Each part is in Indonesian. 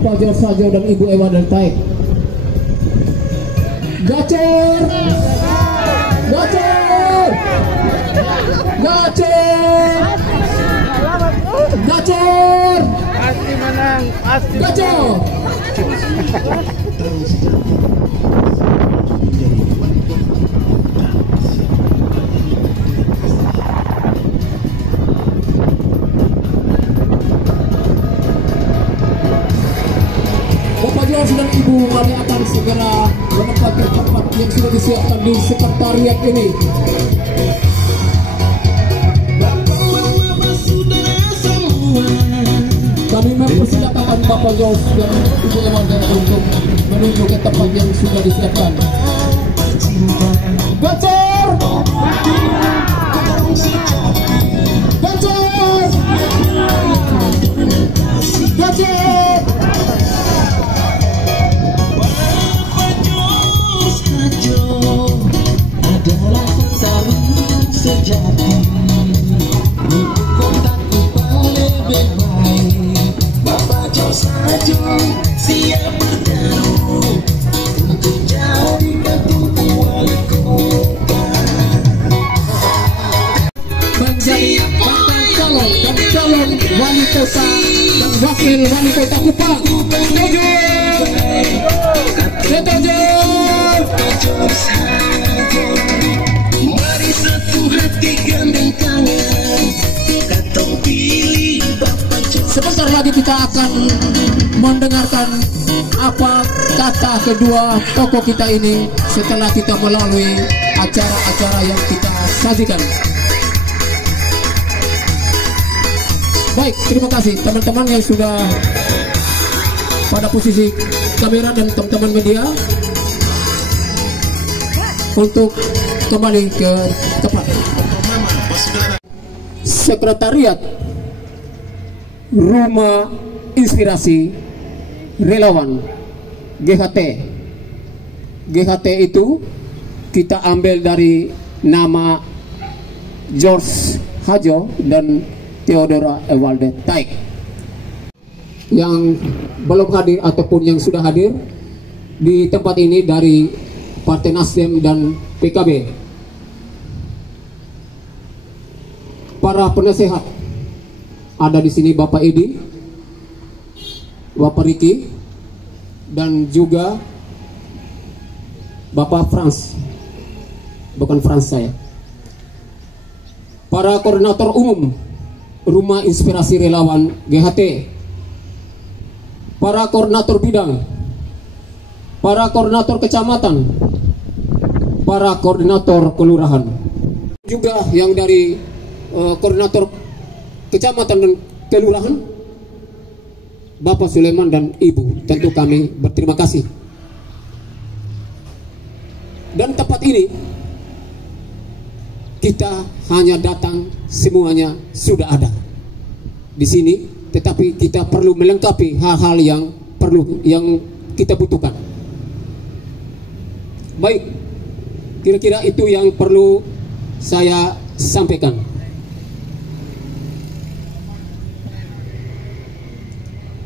Bapak George Sajo dan Ibu Ewa dari Taik. Gacor, gacor, gacor, gacor, Pasti menang, pasti gacor. Bapak George dan Ibu kami akan segera menempati tempat yang sudah disiapkan di sekretariat ini. Kami mempersilakan Bapak George dan Ibu Ewa untuk menuju ke tempat yang sudah disiapkan. Gacor! Gacor! Gacor! Adalah petarung sejati untuk kotaku paling baik. Bapak George Sajo siap bertarung untuk jadi ketua wali kota, menjadi bakal calon dan calon wali kota dan wakil wali kota Kupang. Setuju? Setuju? George Sajo. Mari satu hati gandeng tangan, katong pilih Bapak George. Sebentar lagi kita akan mendengarkan apa kata kedua tokoh kita ini setelah kita melalui acara-acara yang kita sajikan. Baik, terima kasih teman-teman yang sudah pada posisi kamera dan teman-teman media untuk kembali ke tempat. Sekretariat Rumah Inspirasi Relawan GHT. GHT itu kita ambil dari nama George Sajo dan Theodora Ewalde Taik. Yang belum hadir ataupun yang sudah hadir di tempat ini dari Partai Nasdem dan PKB. Para penasehat ada di sini Bapak Edi, Bapak Riki, dan juga Bapak Frans. Bukan Frans saya. Para koordinator umum Rumah Inspirasi Relawan GHT, para koordinator bidang, para koordinator kecamatan, para koordinator kelurahan, juga yang dari koordinator kecamatan dan kelurahan, Bapak Sulaiman dan Ibu. Tentu kami berterima kasih. Dan tempat ini kita hanya datang, semuanya sudah ada di sini, tetapi kita perlu melengkapi hal-hal yang kita butuhkan. Baik, kira-kira itu yang perlu saya sampaikan.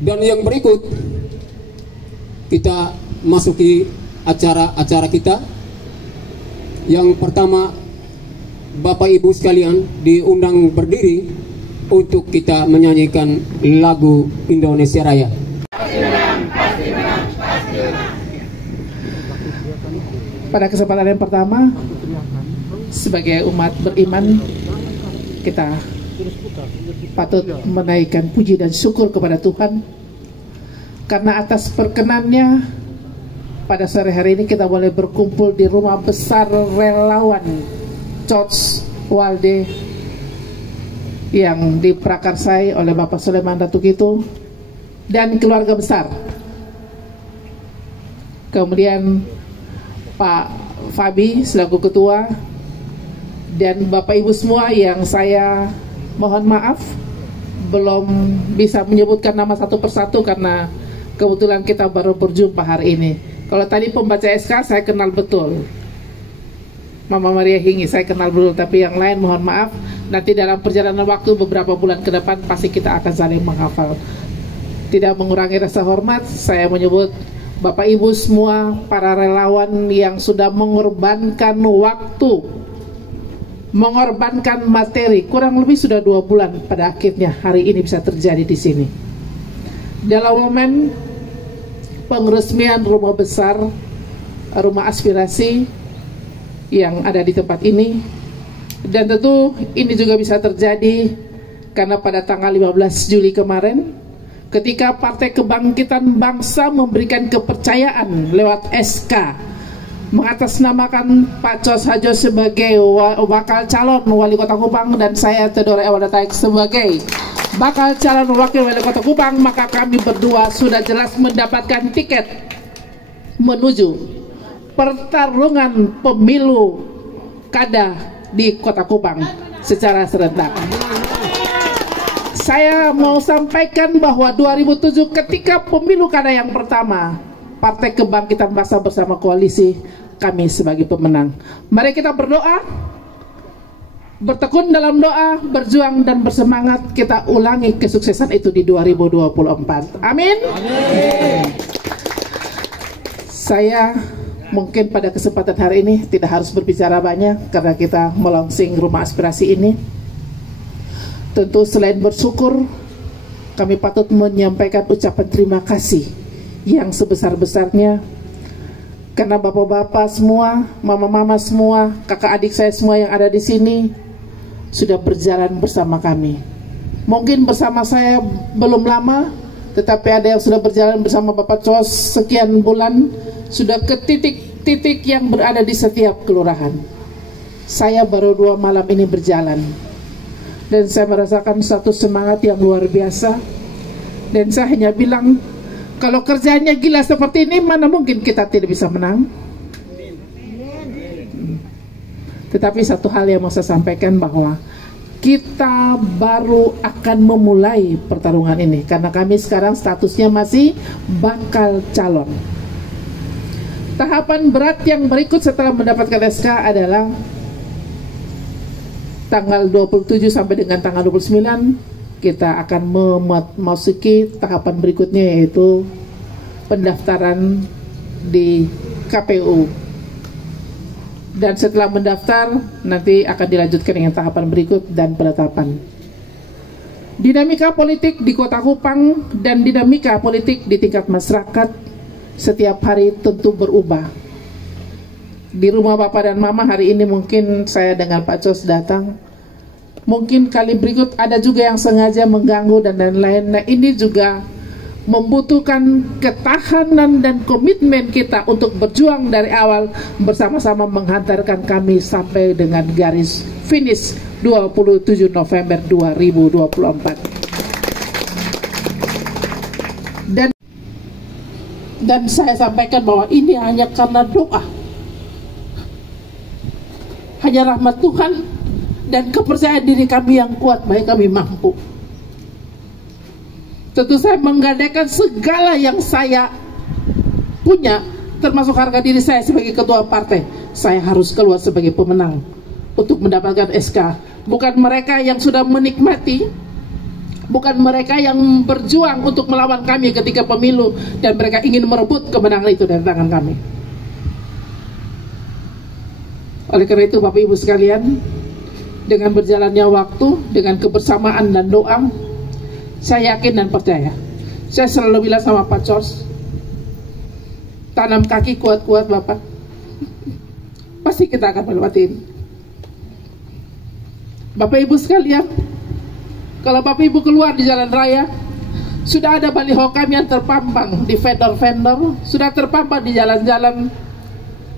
Dan yang berikut kita masuki acara-acara kita. Yang pertama, Bapak Ibu sekalian diundang berdiri untuk kita menyanyikan lagu Indonesia Raya. Pada kesempatan yang pertama, sebagai umat beriman, kita patut menaikkan puji dan syukur kepada Tuhan karena atas perkenannya pada sore hari ini kita boleh berkumpul di rumah besar relawan George Walde yang diprakarsai oleh Bapak Sulaiman Datukito dan keluarga besar. Kemudian Pak Fabi selaku ketua dan Bapak Ibu semua yang saya mohon maaf belum bisa menyebutkan nama satu persatu karena kebetulan kita baru berjumpa hari ini. Kalau tadi pembaca SK saya kenal betul, Mama Maria Hingi saya kenal betul, tapi yang lain mohon maaf. Nanti dalam perjalanan waktu beberapa bulan ke depan pasti kita akan saling menghafal. Tidak mengurangi rasa hormat, saya menyebut Bapak Ibu semua, para relawan yang sudah mengorbankan waktu, mengorbankan materi, kurang lebih sudah 2 bulan, pada akhirnya hari ini bisa terjadi di sini. Dalam momen penresmian rumah besar, rumah aspirasi yang ada di tempat ini, dan tentu ini juga bisa terjadi karena pada tanggal 15 Juli kemarin, ketika Partai Kebangkitan Bangsa memberikan kepercayaan lewat SK mengatasnamakan Pak Cos Hajo sebagai bakal calon wali kota Kupang dan saya Theodore Ewaldataik sebagai bakal calon wakil wali kota Kupang, maka kami berdua sudah jelas mendapatkan tiket menuju pertarungan pemilu kada di kota Kupang secara serentak. Saya mau sampaikan bahwa 2007 ketika pemilu kada yang pertama, Partai Kebangkitan Bangsa bersama koalisi kami sebagai pemenang. Mari kita berdoa, bertekun dalam doa, berjuang dan bersemangat, kita ulangi kesuksesan itu di 2024. Amin. Amin. Saya mungkin pada kesempatan hari ini tidak harus berbicara banyak karena kita melaunching rumah aspirasi ini. Tentu selain bersyukur, kami patut menyampaikan ucapan terima kasih yang sebesar-besarnya karena bapak-bapak semua, mama-mama semua, kakak adik saya semua yang ada di sini sudah berjalan bersama kami. Mungkin bersama saya belum lama, tetapi ada yang sudah berjalan bersama Bapak Cos sekian bulan, sudah ke titik-titik yang berada di setiap kelurahan. Saya baru 2 malam ini berjalan, dan saya merasakan satu semangat yang luar biasa. Dan saya hanya bilang, kalau kerjanya gila seperti ini, mana mungkin kita tidak bisa menang. Tetapi satu hal yang mau saya sampaikan, bahwa kita baru akan memulai pertarungan ini, karena kami sekarang statusnya masih bakal calon. Tahapan berat yang berikut setelah mendapatkan SK adalah tanggal 27 sampai dengan tanggal 29 kita akan memasuki tahapan berikutnya, yaitu pendaftaran di KPU. Dan setelah mendaftar nanti akan dilanjutkan dengan tahapan berikut dan penetapan. Dinamika politik di Kota Kupang dan dinamika politik di tingkat masyarakat setiap hari tentu berubah. Di rumah Bapak dan Mama hari ini mungkin saya dengan Pak Cos datang, mungkin kali berikut ada juga yang sengaja mengganggu dan lain-lain. Nah, ini juga membutuhkan ketahanan dan komitmen kita untuk berjuang dari awal bersama-sama menghantarkan kami sampai dengan garis finish 27 November 2024. Dan saya sampaikan bahwa ini hanya karena doa, hanya rahmat Tuhan dan kepercayaan diri kami yang kuat, baik kami mampu. Tentu saya menggadaikan segala yang saya punya, termasuk harga diri saya sebagai ketua partai. Saya harus keluar sebagai pemenang untuk mendapatkan SK. Bukan mereka yang sudah menikmati, bukan mereka yang berjuang untuk melawan kami ketika pemilu dan mereka ingin merebut kemenangan itu dari tangan kami. Oleh karena itu Bapak Ibu sekalian, dengan berjalannya waktu, dengan kebersamaan dan doa, saya yakin dan percaya. Saya selalu bilang sama Pak Cos, tanam kaki kuat-kuat Bapak, pasti kita akan melewati ini. Bapak Ibu sekalian, kalau Bapak Ibu keluar di jalan raya, sudah ada baliho kami yang terpampang di vendor-vendor, sudah terpampang di jalan-jalan.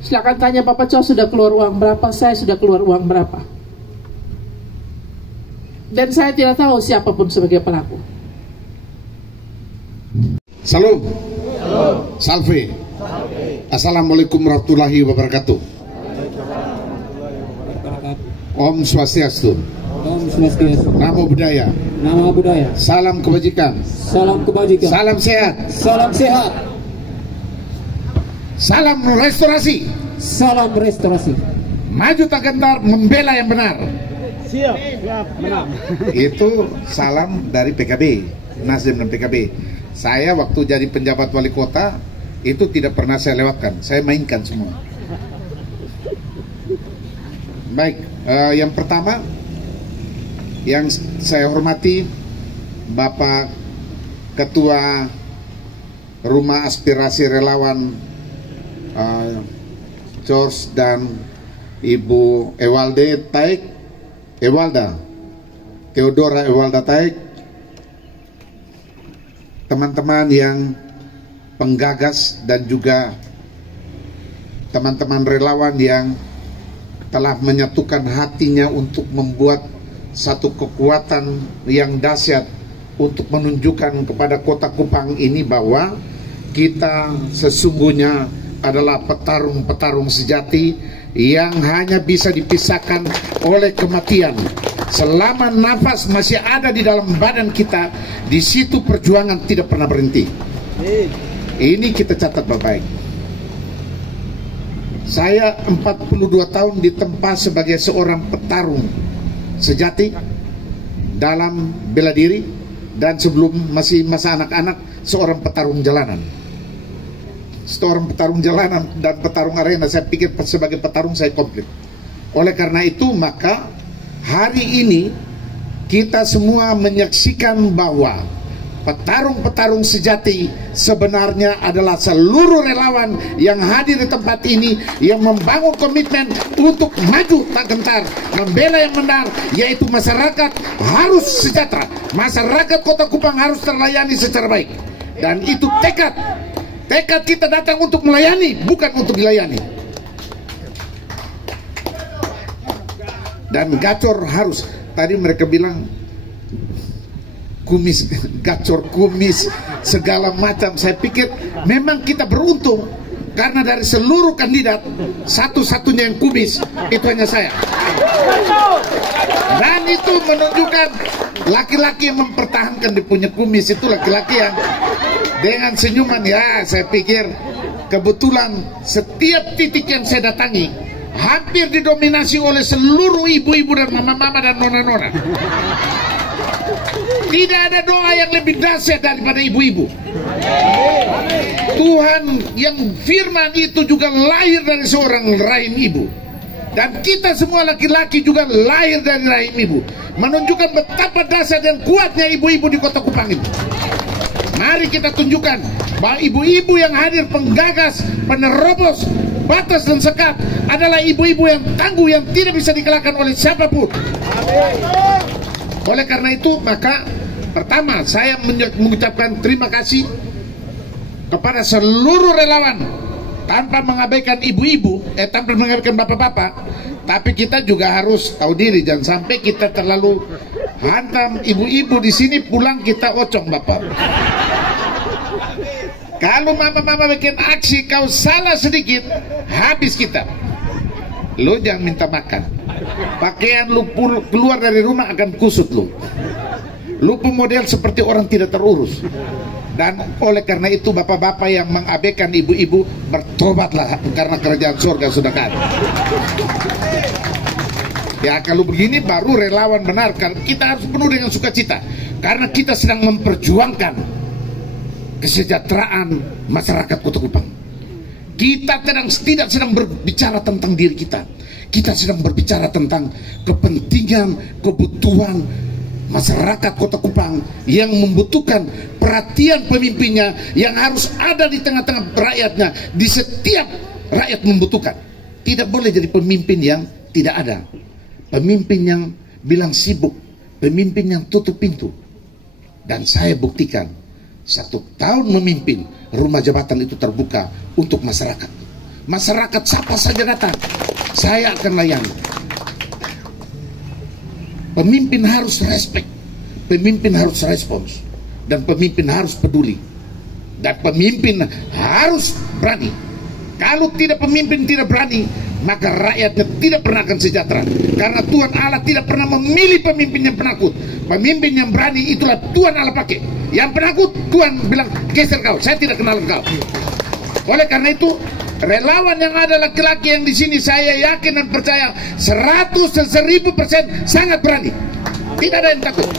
Silakan tanya Bapak Cos sudah keluar uang berapa, saya sudah keluar uang berapa. Dan saya tidak tahu siapapun sebagai pelaku. Salam. Salve. Assalamualaikum warahmatullahi wabarakatuh. Om Swastiastu. Om Swastiastu. Namo Buddhaya. Nama budaya. Salam kebajikan. Salam kebajikan. Salam sehat. Salam sehat. Salam restorasi. Salam restorasi. Maju tak gentar, membela yang benar. Siap, menang. Itu salam dari PKB, Nasdem dan PKB. Saya waktu jadi penjabat wali kota itu tidak pernah saya lewatkan, saya mainkan semua. Baik, yang pertama yang saya hormati Bapak Ketua Rumah Aspirasi Relawan George dan Ibu Theodora Ewalda Taik, teman-teman yang penggagas dan juga teman-teman relawan yang telah menyatukan hatinya untuk membuat satu kekuatan yang dahsyat untuk menunjukkan kepada Kota Kupang ini bahwa kita sesungguhnya adalah petarung-petarung sejati yang hanya bisa dipisahkan oleh kematian. Selama nafas masih ada di dalam badan kita, di situ perjuangan tidak pernah berhenti. Ini kita catat baik-baik. Saya 42 tahun ditempa sebagai seorang petarung sejati dalam bela diri, dan sebelum masih masa anak-anak seorang petarung jalanan. Seorang petarung jalanan dan petarung arena, saya pikir sebagai petarung saya komplit. Oleh karena itu maka hari ini kita semua menyaksikan bahwa petarung-petarung sejati sebenarnya adalah seluruh relawan yang hadir di tempat ini, yang membangun komitmen untuk maju tak gentar, membela yang benar, yaitu masyarakat harus sejahtera, masyarakat Kota Kupang harus terlayani secara baik. Dan itu tekad kita datang untuk melayani, bukan untuk dilayani. Dan gacor harus, tadi mereka bilang kumis, gacor kumis, segala macam. Saya pikir memang kita beruntung karena dari seluruh kandidat satu-satunya yang kumis itu hanya saya. Dan itu menunjukkan laki-laki yang mempertahankan dia punya kumis itu laki-laki yang dengan senyuman. Ya, saya pikir kebetulan setiap titik yang saya datangi hampir didominasi oleh seluruh ibu-ibu dan mama-mama dan nona-nona. Tidak ada doa yang lebih dahsyat daripada ibu-ibu. Tuhan yang firman itu juga lahir dari seorang rahim ibu. Dan kita semua laki-laki juga lahir dari rahim ibu. Menunjukkan betapa dahsyat dan kuatnya ibu-ibu di Kota Kupang itu. Mari kita tunjukkan bahwa ibu-ibu yang hadir penggagas, penerobos batas dan sekat adalah ibu-ibu yang tangguh, yang tidak bisa dikalahkan oleh siapapun. Oleh karena itu maka pertama saya mengucapkan terima kasih kepada seluruh relawan, tanpa mengabaikan ibu-ibu, tanpa mengabaikan bapak-bapak. Tapi kita juga harus tahu diri, jangan sampai kita terlalu hantam ibu-ibu di sini, pulang kita ocong bapak. Kalau mama-mama bikin aksi, kau salah sedikit, habis kita. Lu jangan minta makan. Pakaian lu keluar dari rumah akan kusut lu. Lu pemodel seperti orang tidak terurus. Dan oleh karena itu bapak-bapak yang mengabaikan ibu-ibu, bertobatlah karena kerajaan surga sudah dekat. Ya kalau begini baru relawan benar. Kita harus penuh dengan sukacita karena kita sedang memperjuangkan kesejahteraan masyarakat Kota Kupang. Kita tidak sedang berbicara tentang diri kita. Kita sedang berbicara tentang kepentingan, kebutuhan masyarakat Kota Kupang yang membutuhkan perhatian pemimpinnya, yang harus ada di tengah-tengah rakyatnya. Di setiap rakyat membutuhkan. Tidak boleh jadi pemimpin yang tidak ada, pemimpin yang bilang sibuk, pemimpin yang tutup pintu. Dan saya buktikan 1 tahun memimpin, rumah jabatan itu terbuka untuk masyarakat. Masyarakat siapa saja datang, saya akan layani. Pemimpin harus respect, pemimpin harus respons, dan pemimpin harus peduli, dan pemimpin harus berani. Kalau tidak pemimpin tidak berani, maka rakyatnya tidak pernah akan sejahtera. Karena Tuhan Allah tidak pernah memilih pemimpin yang penakut. Pemimpin yang berani itulah Tuhan Allah pakai. Yang penakut Tuhan bilang geser kau, saya tidak kenal kau. Oleh karena itu relawan yang ada laki-laki yang di sini saya yakin dan percaya 100 dan 1000% sangat berani. Tidak ada yang takut.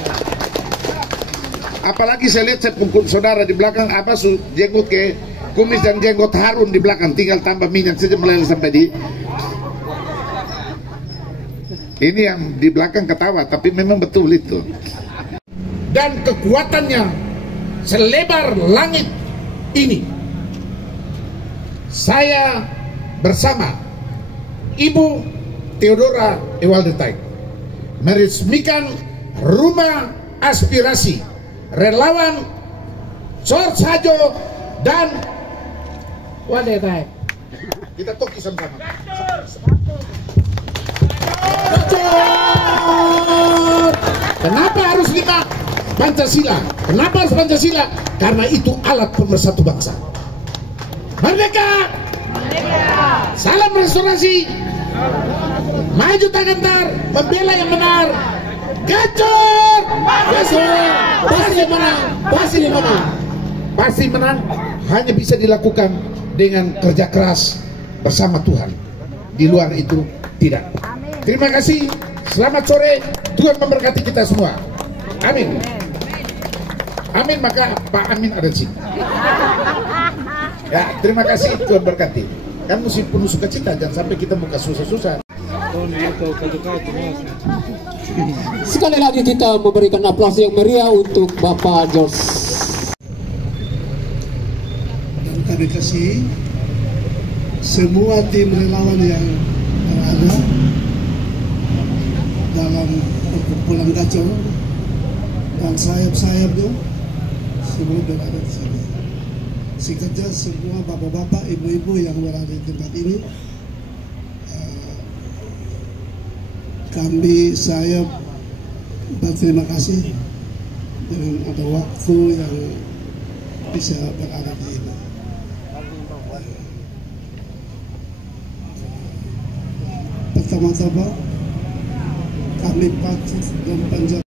Apalagi saya lihat saudara di belakang apa jenggot ke kumis dan jenggot harun di belakang, tinggal tambah minyak saja meleleh sampai di. Ini yang di belakang ketawa, tapi memang betul itu. Dan kekuatannya selebar langit ini. Saya bersama Ibu Theodora Ewaldetai meresmikan Rumah Aspirasi Relawan George Hajo dan Wadetai. Kita toki sama-sama. Kenapa harus 5 Pancasila? Kenapa harus Pancasila? Karena itu alat pemersatu bangsa. Merdeka! Merdeka! Salam restorasi! Maju tak gentar, membela yang benar. Gacor! Pasti menang! Pasti menang! Pasti menang hanya bisa dilakukan dengan kerja keras bersama Tuhan. Di luar itu tidak. Terima kasih. Selamat sore. Tuhan memberkati kita semua. Amin. Amin. Maka Pak Amin ada di sini. Ya, terima kasih. Tuhan berkati. Kan mesti penuh sukacita, jangan sampai kita muka susah-susah. Sekali lagi kita memberikan aplaus yang meriah untuk Bapak George. Dan kami kasih semua tim relawan yang berada dalam perkumpulan Gacor dan sayap-sayapnya semua berada di sini. Singkatnya semua bapak-bapak, ibu-ibu yang berada di tempat ini, saya berterima kasih dengan ada waktu yang bisa berada di sini. Pertama-tama kami patut dan panjang